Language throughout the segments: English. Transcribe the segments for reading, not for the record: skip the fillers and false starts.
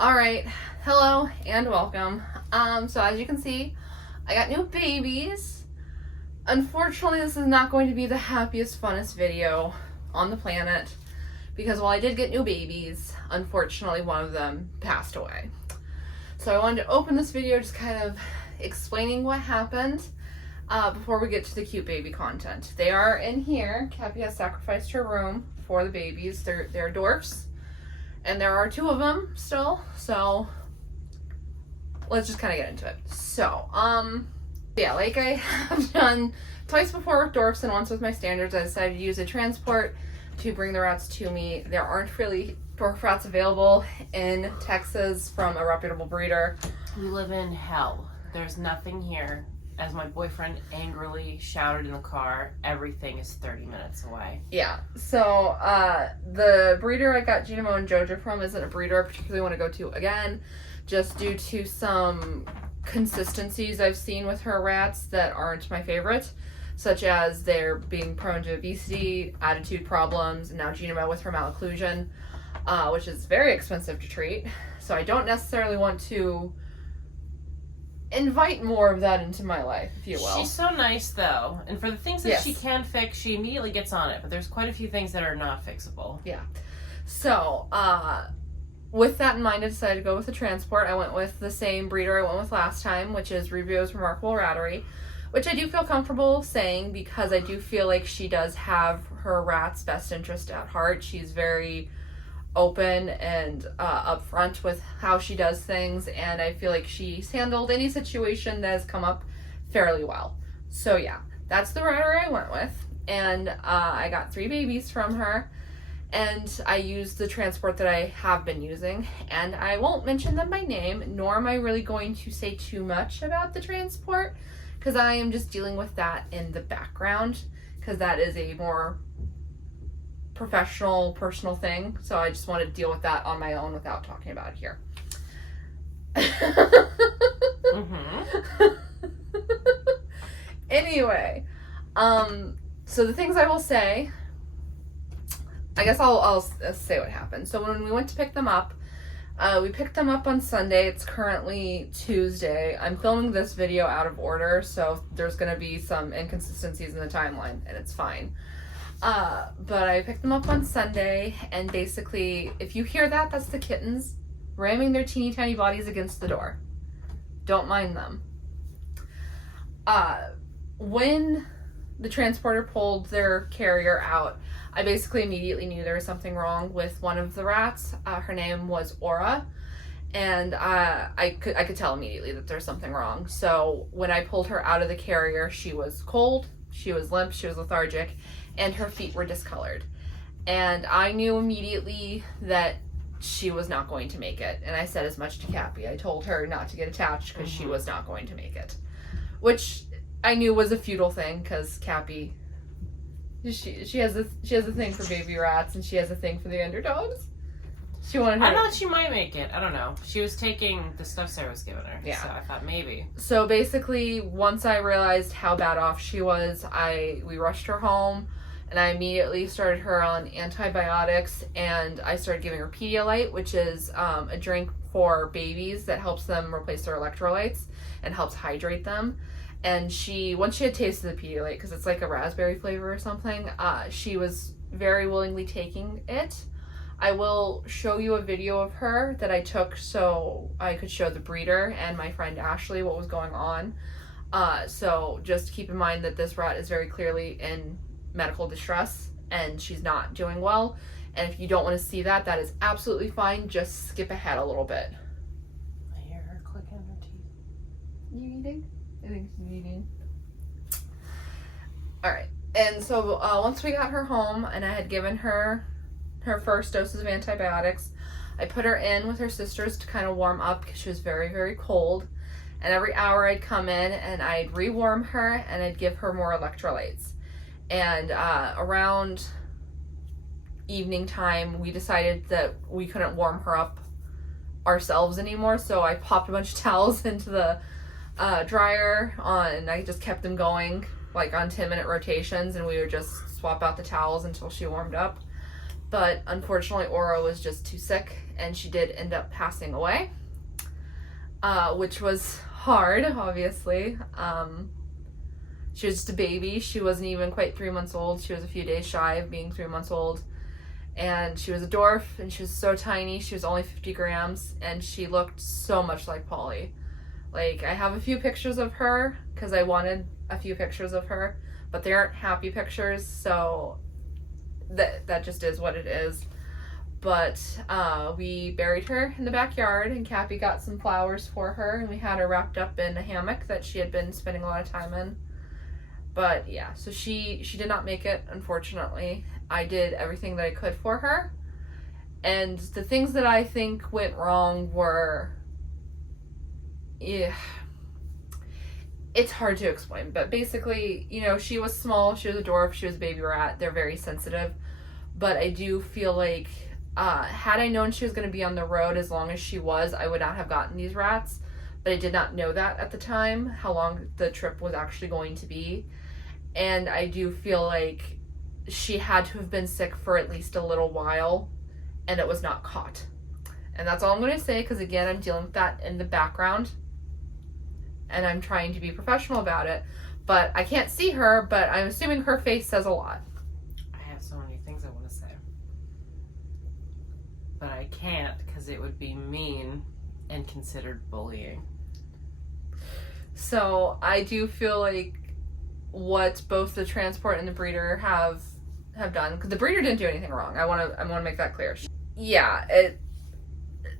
Alright, hello and welcome. So as you can see, I got new babies. Unfortunately, this is not going to be the happiest, funnest video on the planet because while I did get new babies, unfortunately one of them passed away. So I wanted to open this video just kind of explaining what happened before we get to the cute baby content. They are in here. Cappy has sacrificed her room for the babies. They're dwarfs. And there are two of them still, so let's just kind of get into it. So, yeah, like I have done twice before with dwarfs and once with my standards, I decided to use a transport to bring the rats to me. There aren't really dwarf rats available in Texas from a reputable breeder. We live in hell. There's nothing here. As my boyfriend angrily shouted in the car, everything is 30 minutes away. Yeah, so the breeder I got Genemo and Jojo from isn't a breeder I particularly want to go to again, just due to some consistencies I've seen with her rats that aren't my favorite, such as they're being prone to obesity, attitude problems, and now Genemo with her malocclusion, which is very expensive to treat. So I don't necessarily want to invite more of that into my life, if you will. She's so nice, though. And for the things that she can fix, she immediately gets on it. But there's quite a few things that are not fixable. Yeah. So, with that in mind, I decided to go with the transport. I went with the same breeder I went with last time, which is Rubio's Remarkable Rattery, which I do feel comfortable saying because I do feel like she does have her rat's best interest at heart. She's very open and upfront with how she does things, and I feel like she's handled any situation that has come up fairly well. So yeah, that's the rattery I went with, and I got 3 babies from her, and I used the transport that I have been using, and I won't mention them by name, nor am I really going to say too much about the transport, because I am just dealing with that in the background, because that is a more professional, personal thing, so I just want to deal with that on my own without talking about it here. Anyway, so the things I will say, I guess I'll say what happened. So when we went to pick them up, we picked them up on Sunday. It's currently Tuesday. I'm filming this video out of order, so there's going to be some inconsistencies in the timeline, and it's fine. But I picked them up on Sunday, and basically, if you hear that, that's the kittens ramming their teeny tiny bodies against the door. Don't mind them. When the transporter pulled their carrier out, I basically immediately knew there was something wrong with one of the rats. Her name was Aura, and I could tell immediately that there's something wrong. So when I pulled her out of the carrier, she was cold, she was limp, she was lethargic, and her feet were discolored. And I knew immediately that she was not going to make it. And I said as much to Cappy. I told her not to get attached because she was not going to make it. Which I knew was a futile thing because Cappy, she has a thing for baby rats, and she has a thing for the underdogs. She wanted her. I thought she might make it. I don't know. She was taking the stuff Sarah was giving her. Yeah. So I thought maybe. So basically, once I realized how bad off she was, we rushed her home, and I immediately started her on antibiotics, and I started giving her Pedialyte, which is a drink for babies that helps them replace their electrolytes and helps hydrate them. And once she had tasted the Pedialyte, because it's like a raspberry flavor or something, she was very willingly taking it. I will show you a video of her that I took so I could show the breeder and my friend Ashley what was going on. So just keep in mind that this rat is very clearly in medical distress and she's not doing well. And if you don't want to see that, that is absolutely fine. Just skip ahead a little bit. I hear her clicking her teeth. You eating? I think she's eating. Alright. And so once we got her home and I had given her first doses of antibiotics, I put her in with her sisters to kind of warm up because she was very, very cold. And every hour I'd come in and I'd rewarm her and I'd give her more electrolytes. And around evening time, we decided that we couldn't warm her up ourselves anymore, so I popped a bunch of towels into the dryer and I just kept them going like on 10-minute rotations, and we would just swap out the towels until she warmed up. But unfortunately, Aura was just too sick, and she did end up passing away, which was hard, obviously. She was just a baby. She wasn't even quite 3 months old. She was a few days shy of being 3 months old. And she was a dwarf, and she was so tiny. She was only 50 grams, and she looked so much like Polly. Like, I have a few pictures of her, because I wanted a few pictures of her, but they aren't happy pictures, so that just is what it is. But we buried her in the backyard, and Cappy got some flowers for her, and we had her wrapped up in a hammock that she had been spending a lot of time in. But yeah, so she did not make it, unfortunately. I did everything that I could for her, and the things that I think went wrong were, yeah, it's hard to explain, but basically, you know, she was small, she was a dwarf, she was a baby rat, they're very sensitive, but I do feel like, had I known she was going to be on the road as long as she was, I would not have gotten these rats, but I did not know that at the time, how long the trip was actually going to be, and I do feel like she had to have been sick for at least a little while, and it was not caught. And that's all I'm going to say, because again, I'm dealing with that in the background, and I'm trying to be professional about it. But I can't see her, but I'm assuming her face says a lot. I have so many things I want to say. But I can't, because it would be mean and considered bullying. So I do feel like what both the transport and the breeder have done, because the breeder didn't do anything wrong. I want to make that clear. Yeah,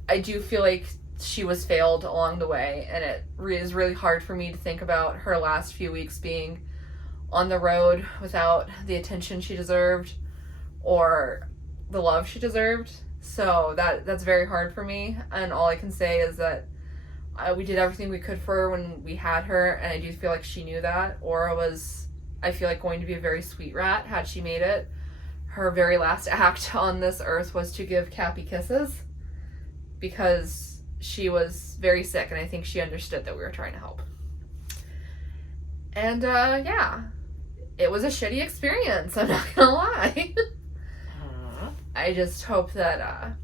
I do feel like she was failed along the way, and it is really hard for me to think about her last few weeks being on the road without the attention she deserved or the love she deserved. So that's very hard for me, and all I can say is that we did everything we could for her when we had her, and I do feel like she knew that. Aura was, I feel like, going to be a very sweet rat had she made it. Her very last act on this earth was to give Cappy kisses, because she was very sick, and I think she understood that we were trying to help. And yeah, it was a shitty experience, I'm not gonna lie. I just hope that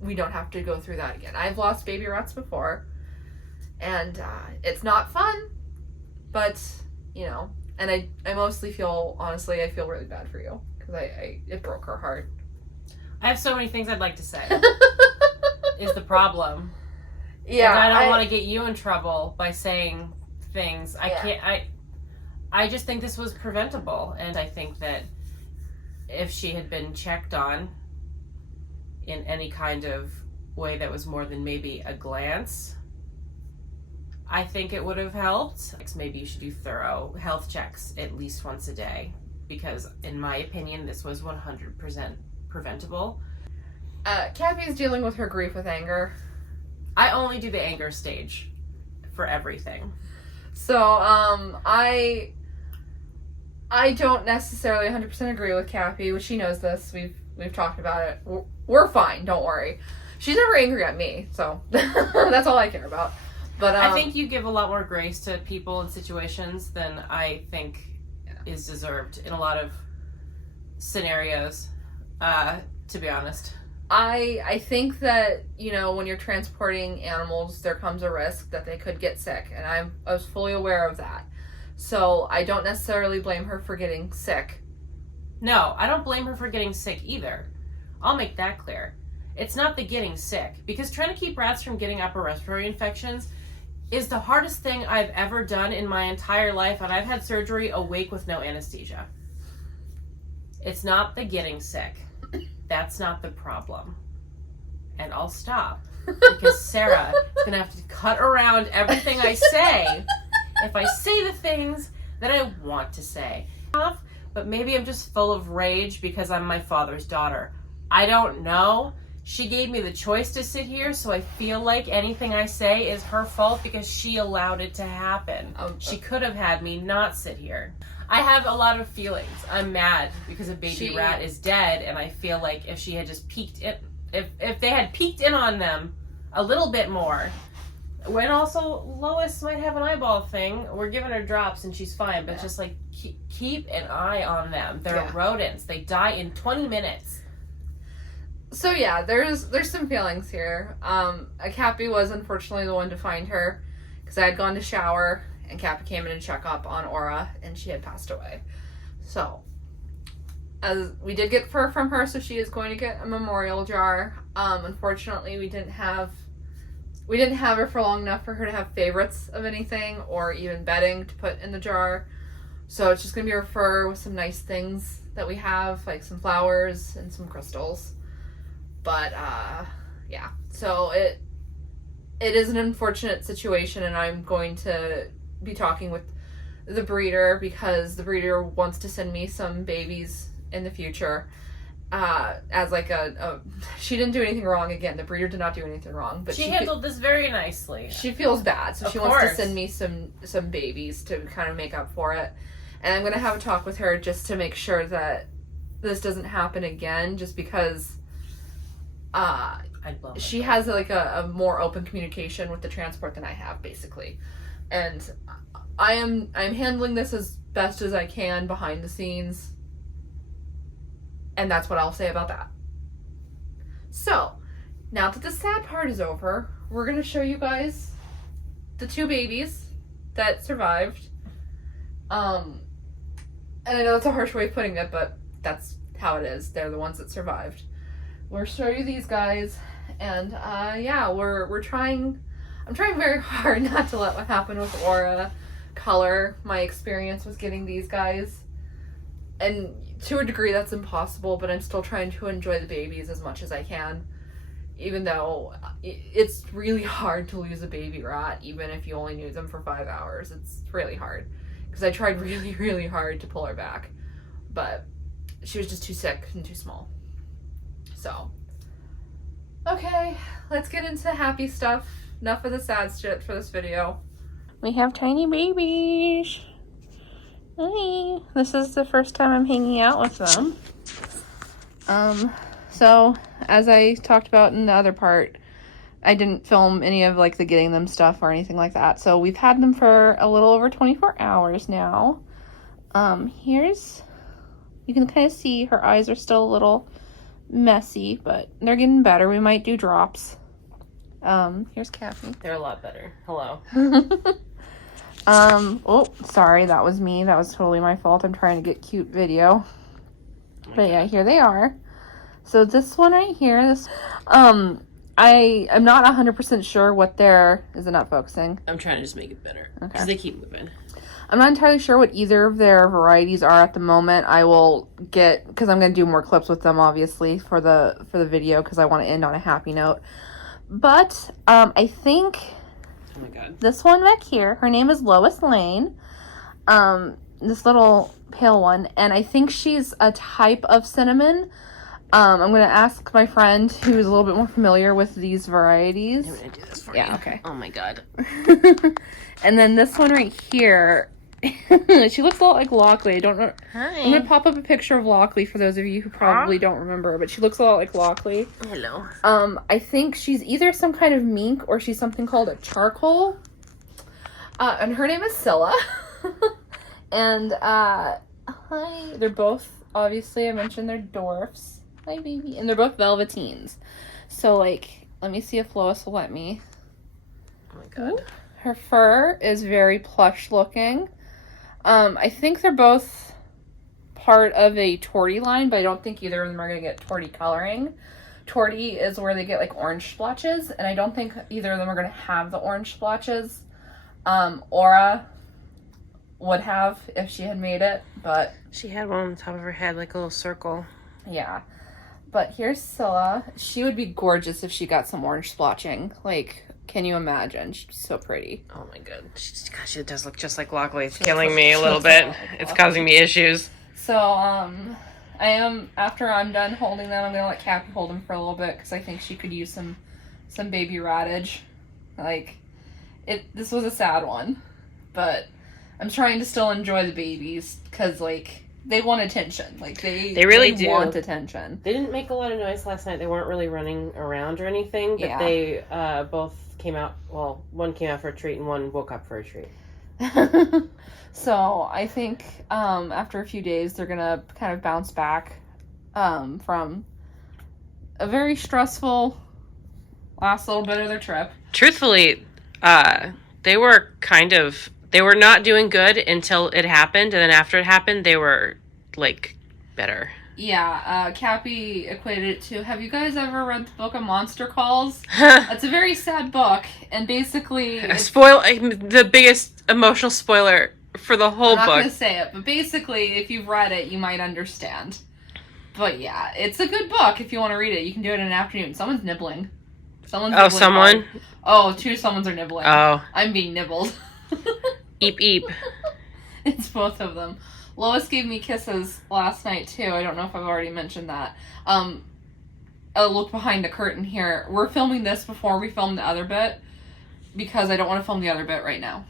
we don't have to go through that again. I've lost baby rats before, and it's not fun, but you know, and I mostly feel, honestly, I feel really bad for you, because it broke her heart. I have so many things I'd like to say. Is the problem. Yeah, I don't want to get you in trouble by saying things. I just think this was preventable, and I think that if she had been checked on in any kind of way that was more than maybe a glance, I think it would have helped. Maybe you should do thorough health checks at least once a day, because in my opinion, this was 100% preventable. Cappy's dealing with her grief with anger. I only do the anger stage for everything. So, I don't necessarily 100% agree with Cappy. She knows this. We've talked about it. We're fine. Don't worry. She's never angry at me, so that's all I care about. But I think you give a lot more grace to people and situations than I think is deserved in a lot of scenarios, to be honest. I think that, you know, when you're transporting animals, there comes a risk that they could get sick, and I was fully aware of that. So I don't necessarily blame her for getting sick. No, I don't blame her for getting sick either. I'll make that clear. It's not the getting sick, because trying to keep rats from getting upper respiratory infections is the hardest thing I've ever done in my entire life, and I've had surgery awake with no anesthesia. It's not the getting sick. That's not the problem. And I'll stop, because Sarah is going to have to cut around everything I say if I say the things that I want to say. But maybe I'm just full of rage because I'm my father's daughter. I don't know. She gave me the choice to sit here, so I feel like anything I say is her fault because she allowed it to happen. She could have had me not sit here. I have a lot of feelings. I'm mad because a baby rat is dead, and I feel like if she had just peeked in, if they had peeked in on them a little bit more, When also Lois might have an eyeball thing. We're giving her drops and she's fine, but just like keep an eye on them. They're rodents. They die in 20 minutes. So yeah, there's some feelings here. Cappy was unfortunately the one to find her because I had gone to shower and Cappy came in and check up on Aura and she had passed away. So as we did get fur from her, so she is going to get a memorial jar. Unfortunately, we didn't have her for long enough for her to have favorites of anything or even bedding to put in the jar. So it's just going to be her fur with some nice things that we have, like some flowers and some crystals. But, yeah. So it is an unfortunate situation, and I'm going to be talking with the breeder because the breeder wants to send me some babies in the future. As like she didn't do anything wrong. Again, the breeder did not do anything wrong, but she handled this very nicely. She feels bad, so she wants to send me some babies to kind of make up for it. And I'm gonna have a talk with her just to make sure that this doesn't happen again. Just because she has like a more open communication with the transport than I have, basically. And I'm handling this as best as I can behind the scenes. And that's what I'll say about that. So, now that the sad part is over, we're going to show you guys the 2 babies that survived. And I know it's a harsh way of putting it, but that's how it is. They're the ones that survived. We'll show you these guys. And, yeah, we're trying... I'm trying very hard not to let what happened with Aura color my experience with getting these guys. And to a degree that's impossible, but I'm still trying to enjoy the babies as much as I can. Even though it's really hard to lose a baby rat, even if you only knew them for 5 hours. It's really hard. Because I tried really, really hard to pull her back. But she was just too sick and too small. So, okay, let's get into happy stuff. Enough of the sad shit for this video. We have tiny babies. Hi. This is the first time I'm hanging out with them. So as I talked about in the other part, I didn't film any of like the getting them stuff or anything like that. So we've had them for a little over 24 hours now. You can kind of see her eyes are still a little messy, but they're getting better. We might do drops. Here's Kathy. They're a lot better. Hello. Oh, sorry, that was me. That was totally my fault. I'm trying to get cute video. But yeah, here they are. So this one right here, I'm not 100% sure what is it not focusing? I'm trying to just make it better. Okay. Because they keep moving. I'm not entirely sure what either of their varieties are at the moment. I will get, because I'm going to do more clips with them, obviously, for the video, because I want to end on a happy note. But, I think... Oh my god. This one back here, her name is Lois Lane. This little pale one, and I think she's a type of cinnamon. I'm going to ask my friend who is a little bit more familiar with these varieties. I'm going to do this for you. Yeah, okay. Oh my god. And then this one right here, she looks a lot like Lockley. I don't know. Hi. I'm going to pop up a picture of Lockley for those of you who probably don't remember, but she looks a lot like Lockley. Hello. I think she's either some kind of mink or she's something called a charcoal. And her name is Scylla. And, hi. They're both, obviously, I mentioned they're dwarfs. Hi, baby. And they're both velveteens. So, like, let me see if Lois will let me. Oh my god. Ooh. Her fur is very plush looking. I think they're both part of a tortie line, but I don't think either of them are going to get tortie coloring. Tortie is where they get like orange splotches, and I don't think either of them are going to have the orange splotches. Aura would have if she had made it, but... She had one on the top of her head, like a little circle. Yeah. But here's Scylla. She would be gorgeous if she got some orange splotching. Like... Can you imagine? She's so pretty. Oh my god. She does look just like Lockley. It's killing me a little bit. It's causing me issues. So, after I'm done holding them, I'm going to let Cappy hold them for a little bit because I think she could use some baby rattage. Like, this was a sad one, but I'm trying to still enjoy the babies because, like, they want attention. Like they really do want attention. They didn't make a lot of noise last night. They weren't really running around or anything, but they both came out. Well, one came out for a treat and one woke up for a treat. So I think after a few days they're gonna kind of bounce back from a very stressful last little bit of their trip. Truthfully, they were not doing good until it happened, and then after it happened, they were, like, better. Yeah, Cappy equated it to, have you guys ever read the book of Monster Calls? It's a very sad book, and basically... the biggest emotional spoiler for the whole book. I'm not going to say it, but basically, if you've read it, you might understand. But yeah, it's a good book if you want to read it. You can do it in an afternoon. Someone's nibbling. Someone? Oh, two someone's are nibbling. Oh. I'm being nibbled. Eep, eep. It's both of them. Lois gave me kisses last night, too. I don't know if I've already mentioned that. A look behind the curtain here. We're filming this before we film the other bit, because I don't want to film the other bit right now.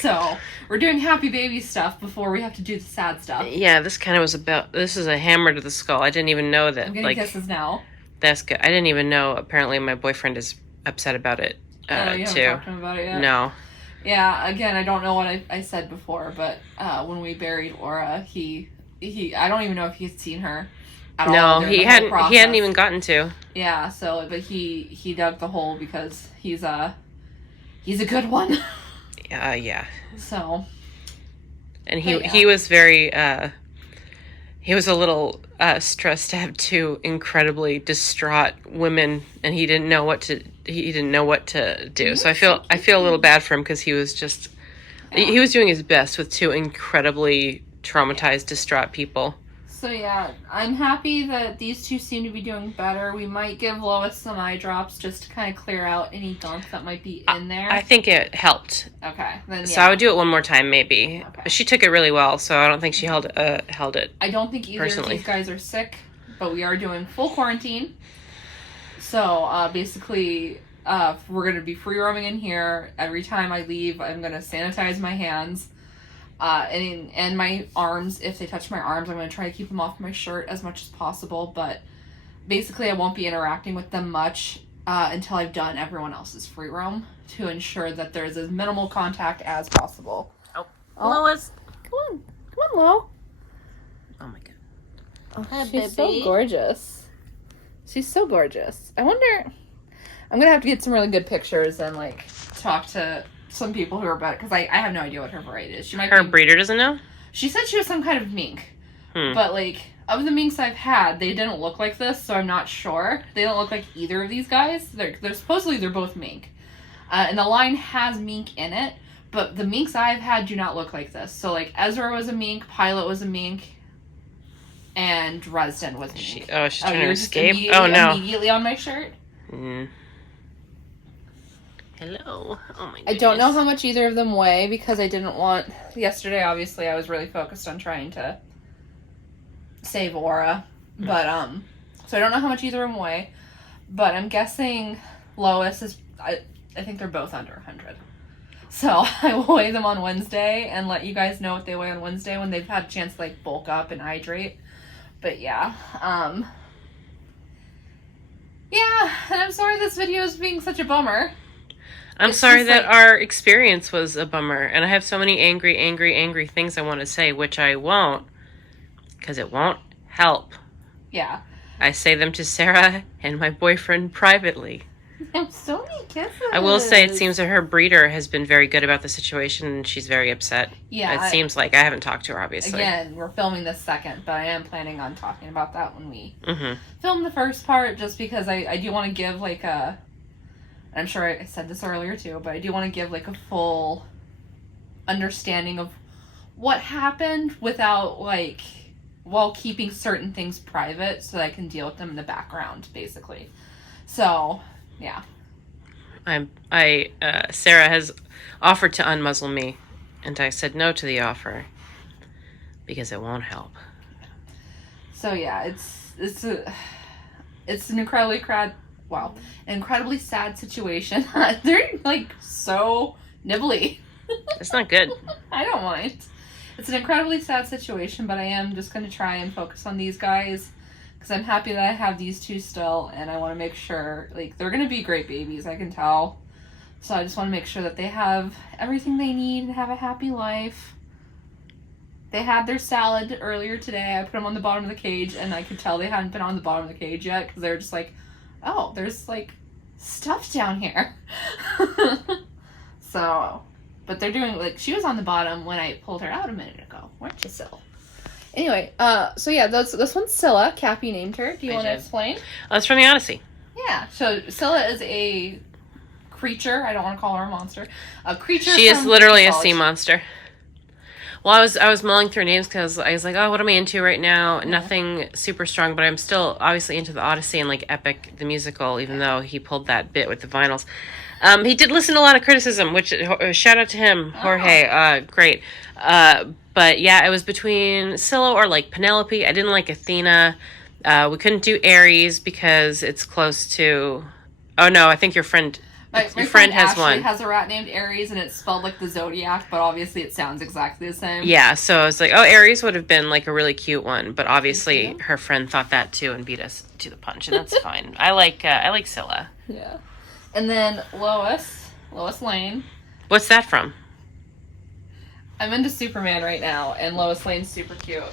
So, we're doing happy baby stuff before we have to do the sad stuff. Yeah, this kind of was this is a hammer to the skull. I didn't even know that. I'm getting kisses now. That's good. I didn't even know. Apparently, my boyfriend is upset about it, you haven't too. talked to him about it yet? No. Yeah, again, I don't know what I said before, but when we buried Aura, he I don't even know if he had seen her at all. No, he hadn't even gotten to. Yeah, so, but he dug the hole because he's a good one. Yeah. So. And he was very, he was a little stressed to have two incredibly distraught women, and he didn't know what to do. So I feel a little bad for him, because he was just, he was doing his best with two incredibly traumatized, distraught people. So yeah, I'm happy that these two seem to be doing better. We might give Lois some eye drops just to kind of clear out any gunk that might be in there. I think it helped. Okay, then yeah. So I would do it one more time, maybe. Okay. But she took it really well, so I don't think she held it. I don't think either of these guys are sick, but we are doing full quarantine. So basically, we're going to be free roaming in here. Every time I leave, I'm going to sanitize my hands. And my arms. If they touch my arms, I'm going to try to keep them off my shirt as much as possible, but basically I won't be interacting with them much until I've done everyone else's free roam, to ensure that there's as minimal contact as possible. Oh. Lois. Come on, Lo. Oh my god. Oh, Hi, she's baby. so gorgeous. She's so gorgeous. I wonder, I'm going to have to get some really good pictures and, like, talk to some people who are better, because I have no idea what her variety is. She might Her breeder doesn't know? She said she was some kind of mink. But, like, of the minks I've had, they didn't look like this, so I'm not sure. They don't look like either of these guys. They're supposedly they're both mink. And the line has mink in it, but the minks I've had do not look like this. So, like, Ezra was a mink, Pilot was a mink, and Dresden was a mink. She's trying to escape? Immediately on my shirt? Mm. Hello. Oh my goodness. I don't know how much either of them weigh, because I didn't want... Yesterday, obviously, I was really focused on trying to save Aura. But, so I don't know how much either of them weigh. But I'm guessing Lois is... I think they're both under 100. So I will weigh them on Wednesday and let you guys know what they weigh on Wednesday when they've had a chance to, like, bulk up and hydrate. But, yeah. Yeah, and I'm sorry this video is being such a bummer. I'm sorry that our experience was a bummer, and I have so many angry things I want to say, which I won't, because it won't help. Yeah. I say them to Sarah and my boyfriend privately. I'm so many kisses. I will say it seems that her breeder has been very good about the situation, and she's very upset. Yeah. It seems like. I haven't talked to her, obviously. Again, we're filming this second, but I am planning on talking about that when we Mm-hmm. film the first part, just because I do want to give, like, a... I'm sure I said this earlier too, but I do want to give, like, a full understanding of what happened without, like, while keeping certain things private so that I can deal with them in the background, basically. So, yeah. Sarah has offered to unmuzzle me, and I said no to the offer because it won't help. So, yeah, it's an incredibly sad situation. They're, like, so nibbly. It's not good. I don't mind. It's an incredibly sad situation, but I am just going to try and focus on these guys because I'm happy that I have these two still, and I want to make sure, like, they're going to be great babies, I can tell. So I just want to make sure that they have everything they need and have a happy life. They had their salad earlier today. I put them on the bottom of the cage, and I could tell they hadn't been on the bottom of the cage yet because they were just like, oh, there's, like, stuff down here. So, but they're doing, like, she was on the bottom when I pulled her out a minute ago, weren't you, Syl? Anyway, so yeah, this one's Scylla. Cappy named her. Do you want to explain? That's from the Odyssey. Yeah, so Scylla is a creature. I don't want to call her a monster. A creature. She is literally a sea monster. Well, I was mulling through names because I was like, oh, what am I into right now? Yeah. Nothing super strong, but I'm still obviously into the Odyssey and, like, Epic, the musical, even though he pulled that bit with the vinyls. He did listen to a lot of criticism, which, shout out to him, Jorge, great. But yeah, it was between Scylla or, like, Penelope. I didn't like Athena. We couldn't do Ares because it's close to, oh no, I think your friend... My friend has Ashley one. Has a rat named Aries, and it's spelled like the zodiac, but obviously it sounds exactly the same. Yeah, so I was like, oh, Aries would have been like a really cute one, but obviously her friend thought that too and beat us to the punch, and that's fine. I like Scylla. Yeah, and then Lois Lane. What's that from? I'm into Superman right now, and Lois Lane's super cute.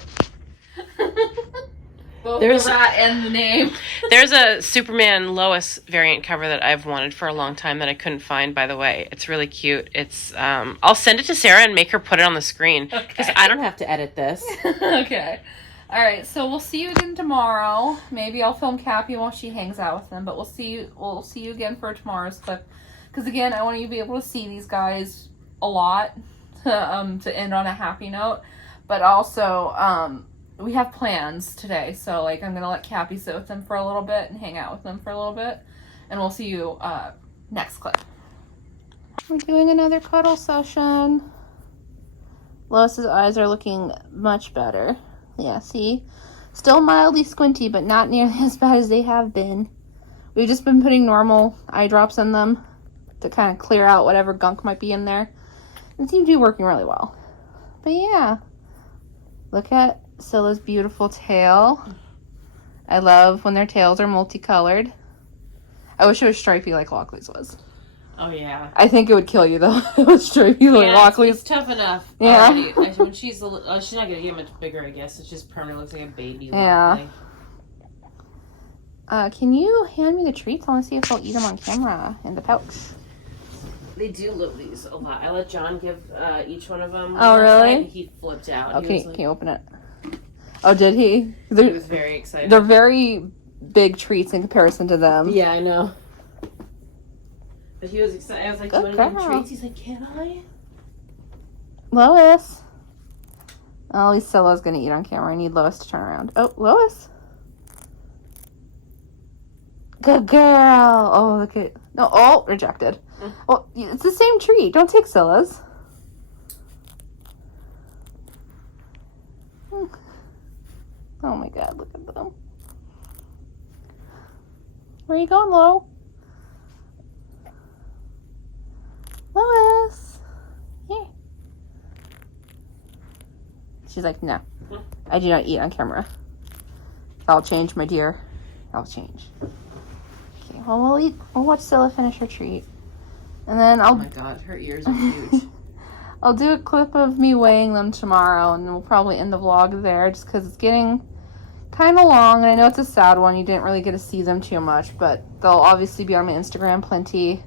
Both the rat and the name. There's a Superman Lois variant cover that I've wanted for a long time that I couldn't find, by the way. It's really cute. It's I'll send it to Sarah and make her put it on the screen because I don't have to edit this. Okay. All right, so we'll see you again tomorrow. Maybe I'll film Cappy while she hangs out with them, but we'll see you again for tomorrow's clip. Because again, I want you to be able to see these guys a lot to end on a happy note, but also we have plans today, so, like, I'm gonna let Cappy sit with them for a little bit and hang out with them for a little bit, and we'll see you next clip. We're doing another cuddle session. Lois's eyes are looking much better. Yeah, see? Still mildly squinty, but not nearly as bad as they have been. We've just been putting normal eye drops in them to kind of clear out whatever gunk might be in there. It seems to be working really well. But yeah, look at Scylla's beautiful tail. I love when their tails are multicolored. I wish it was stripy like Lockley's was. Oh, yeah. I think it would kill you, though. It was stripy like Lockley's. It's tough enough. Yeah. When she's she's not going to get much bigger, I guess. It's just permanently looks like a baby. Yeah. Can you hand me the treats? I want to see if they'll eat them on camera in the pouch. They do love these a lot. I let John give each one of them. Oh, really? He flipped out. Okay, can you open it? Oh, did he? He was very excited. They're very big treats in comparison to them. Yeah, I know. But he was excited. I was like, do you want to treats? He's like, can I? Lois. Oh, at least Scylla's going to eat on camera. I need Lois to turn around. Oh, Lois. Good girl. Oh, look at... No, oh, rejected. Well, it's the same treat. Don't take Scylla's. Oh my god, look at them. Where are you going, Lo? Lois. Here. She's like, no. I do not eat on camera. I'll change, my dear. I'll change. Okay, well, we'll watch Scylla finish her treat. And then I'll... Oh my god, her ears are huge. I'll do a clip of me weighing them tomorrow, and then we'll probably end the vlog there, just because it's getting kind of long, and I know it's a sad one. You didn't really get to see them too much, but they'll obviously be on my Instagram plenty,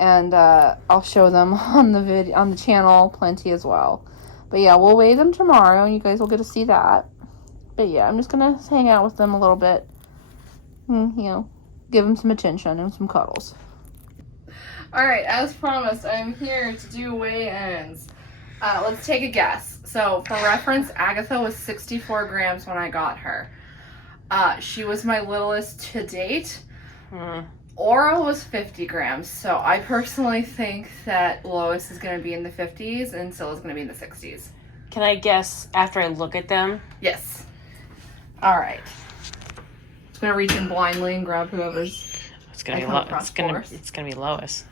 and I'll show them on the channel plenty as well. But yeah, we'll weigh them tomorrow, and you guys will get to see that. But yeah, I'm just gonna hang out with them a little bit, and, you know, give them some attention and some cuddles. Alright, as promised, I'm here to do weigh-ins. Let's take a guess. So, for reference, Agatha was 64 grams when I got her. She was my littlest to date. Aura was 50 grams. So, I personally think that Lois is going to be in the 50s and Scylla's going to be in the 60s. Can I guess after I look at them? Yes. Alright. Just going to reach in blindly and grab whoever's... It's gonna be Lois.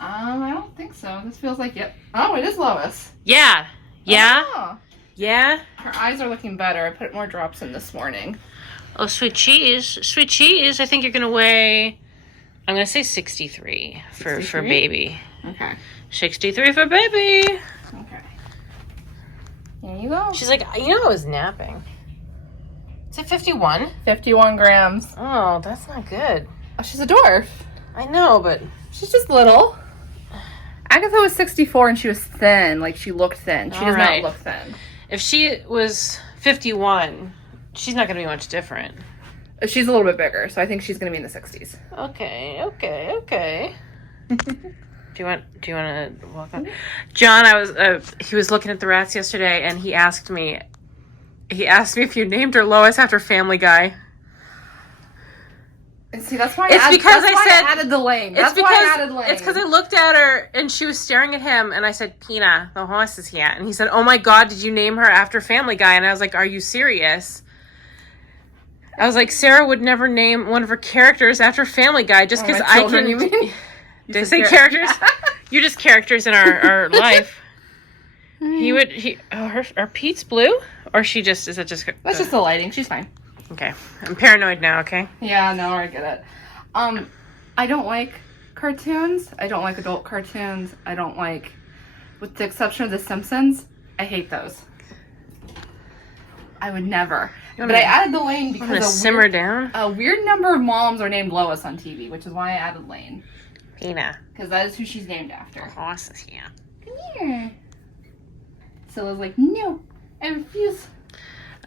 I don't think so. This feels like, yep. Oh, it is Lois. Yeah. Yeah? Oh, Yeah? her eyes are looking better. I put more drops in this morning. Oh, sweet cheese. Sweet cheese. I think you're going to weigh, I'm going to say 63 for 63? baby. Okay. 63 for baby. Okay. Here you go. She's like, you know, I was napping. Is it 51? 51 grams. Oh, that's not good. Oh, she's a dwarf. I know, but She's just little. Agatha was 64 and she was thin. Like, she looked thin. She does Alright. not look thin. if she was 51, she's not going to be much different. She's a little bit bigger, so I think she's going to be in the 60s. Okay. Do you want to walk on? John, he was looking at the rats yesterday, and he asked me if you named her Lois after Family Guy. And see, that's why It's because I said- I added the lane. It's That's because why I added lane. it's because I looked at her and she was staring at him, and I said, "Pina, the horse is here," and he said, "Oh my God, did you name her after Family Guy?" And I was like, "Are you serious?" I was like, Sarah would never name one of her characters after Family Guy just because I children, can. you mean? Did I say characters? You're just characters in our life. Are Pete's blue? Or is it just... That's just the lighting. She's fine. Okay. I'm paranoid now, okay? Yeah, no, I get it. I don't like cartoons. I don't like adult cartoons. I don't like, with the exception of The Simpsons, I hate those. I would never. But I added the lane I'm gonna because simmer down. a weird number of moms are named Lois on TV, which is why I added Lane. Pina. Because that is who she's named The after. horse is here. Come here. Scylla's like, no, I refuse.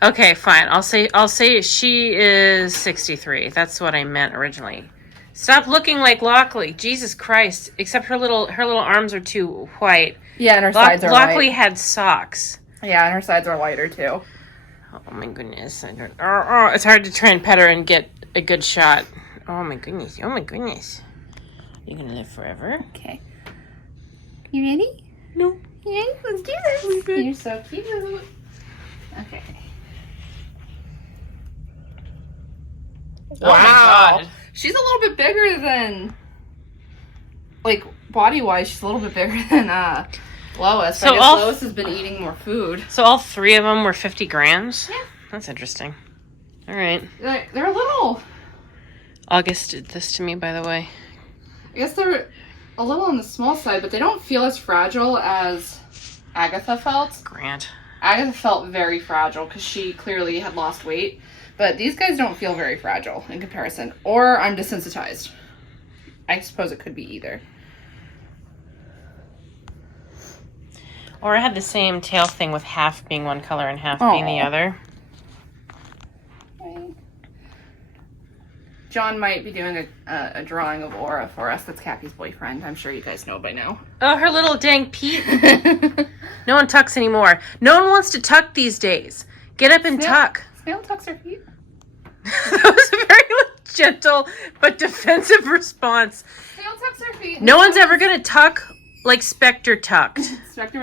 Okay, fine. I'll say she is 63. That's what I meant originally. Stop looking like Lockley. Jesus Christ. Except her little arms are too white. Yeah, and her sides are Lockley white. had socks. Yeah, and her sides are whiter too. Oh my goodness. It's hard to try and pet her and get a good shot. Oh my goodness. You're gonna live forever? Okay. You ready? No. You ready? Let's do this. You're so cute. Okay. Oh my God. She's a little bit bigger than, like, body-wise, she's a little bit bigger than Lois. So I guess all- Lois has been eating more food. So all three of them were 50 grams? Yeah. That's interesting. All right. They're a little, August did this to me, by the way. I guess they're a little on the small side, but they don't feel as fragile as Agatha felt. Grant. Agatha felt very fragile because she clearly had lost weight. But these guys don't feel very fragile in comparison. Or I'm desensitized. I suppose it could be either. Or I had the same tail thing with half being one color and half being the Aw. other. Right. John might be doing a drawing of Aura for us. That's Cappy's boyfriend. I'm sure you guys know by now. Oh, her little dang Pete. No one tucks anymore. No one wants to tuck these days. Get up and tuck. Snail tucks her feet. That was a very gentle but defensive response. Snail tucks her feet. No one's ever gonna tuck like Spectre tucked. Dorothy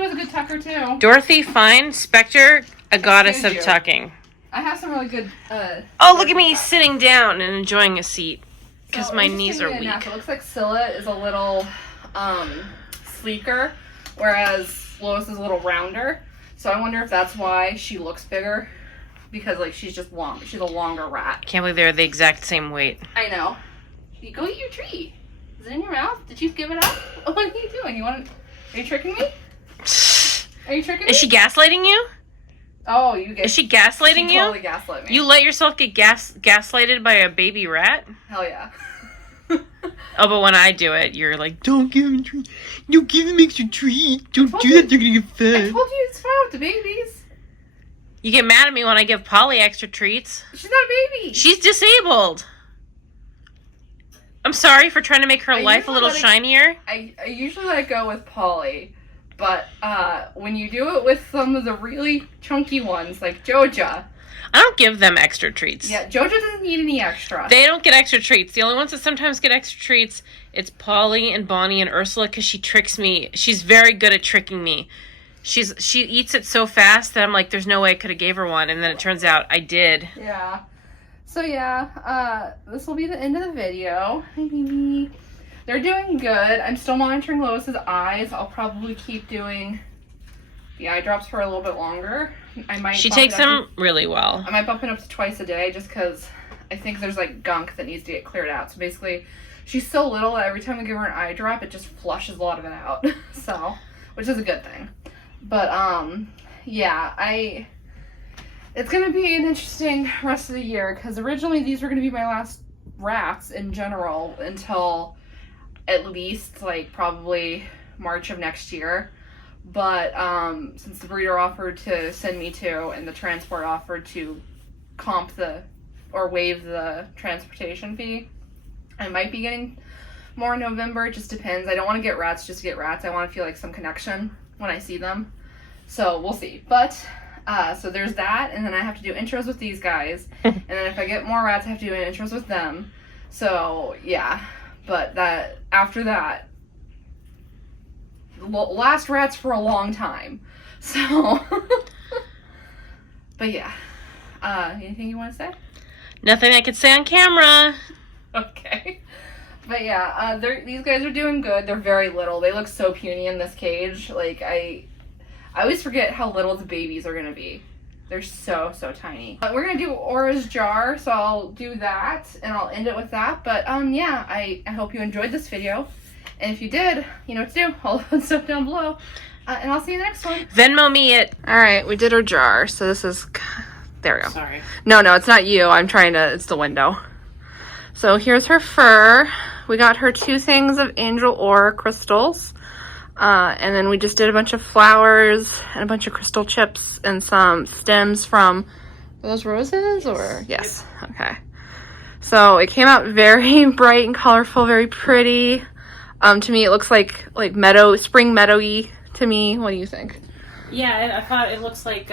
was a good tucker too. Dorothy, fine. Spectre, a goddess of you. tucking. I have some really good. Oh, look at me sitting down and enjoying a seat because So, my I'm just knees are taking a nap. weak. It looks like Scylla is a little sleeker, whereas Lois is a little rounder. So I wonder if that's why she looks bigger, because like she's just long. She's a longer rat. Can't believe they're the exact same weight. I know. You go eat your treat. Is it in your mouth? Did you give it up? What are you doing? Are you tricking me? Are you tricking me? Is she gaslighting you? Oh, you get. Is she gaslighting She you? totally gaslit me. You let yourself get gaslighted by a baby rat? Hell yeah. Oh, but when I do it, you're like, don't give him treat. Don't give him extra treat. Don't told do you- that. They're gonna get I fed. told you it's fine with the babies. You get mad at me when I give Polly extra treats. She's not a baby. She's disabled. I'm sorry for trying to make her I life a usually little let it- shinier. I usually let it go with Polly, but when you do it with some of the really chunky ones, like Joja, I don't give them extra treats. yeah, Joja doesn't need any extra. They don't get extra treats. The only ones that sometimes get extra treats, it's Polly and Bonnie and Ursula because she tricks me. She's very good at tricking me. She eats it so fast that I'm like, there's no way I could have gave her one, and then it turns out I did. Yeah. So yeah, this will be the end of the video. Hi, baby. They're doing good. I'm still monitoring Lois's eyes. I'll probably keep doing the eye drops for a little bit longer. I might. She bump takes it up them really well. I might bump it up to twice a day just because I think there's like gunk that needs to get cleared out. So basically, she's so little that every time we give her an eye drop, it just flushes a lot of it out. So, which is a good thing. But yeah, it's gonna be an interesting rest of the year because originally these were gonna be my last rats in general until at least like probably March of next year. But since the breeder offered to send me two and the transport offered to waive the transportation fee, I might be getting more in November. It just depends. I don't want to get rats just to get rats. I want to feel like some connection when I see them. So we'll see. But so there's that, and then I have to do intros with these guys, and then if I get more rats, I have to do intros with them. So yeah, but that after that, last rats for a long time. So, but yeah, anything you want to say? Nothing I could say on camera. Okay. But yeah, these guys are doing good. They're very little. They look so puny in this cage. Like I always forget how little the babies are gonna be. They're so tiny. We're gonna do Aura's jar, so I'll do that and I'll end it with that. But yeah, I hope you enjoyed this video. And if you did, you know what to do. All the stuff down below. And I'll see you next one. Venmo me it. All right, we did our jar. So this is, there we go. Sorry. No, it's not you. It's the window. So here's her fur. We got her 2 things of angel ore crystals. And then we just did a bunch of flowers and a bunch of crystal chips and some stems from those roses or yes. Okay. So it came out very bright and colorful, very pretty. To me, it looks like spring meadowy to me. What do you think? Yeah, I thought it looks like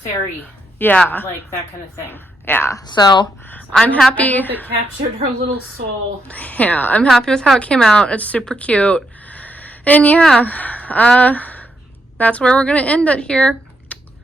fairy. Yeah. Like that kind of thing. Yeah. So I'm happy. I hope it captured her little soul. Yeah, I'm happy with how it came out. It's super cute. And yeah, that's where we're going to end it here.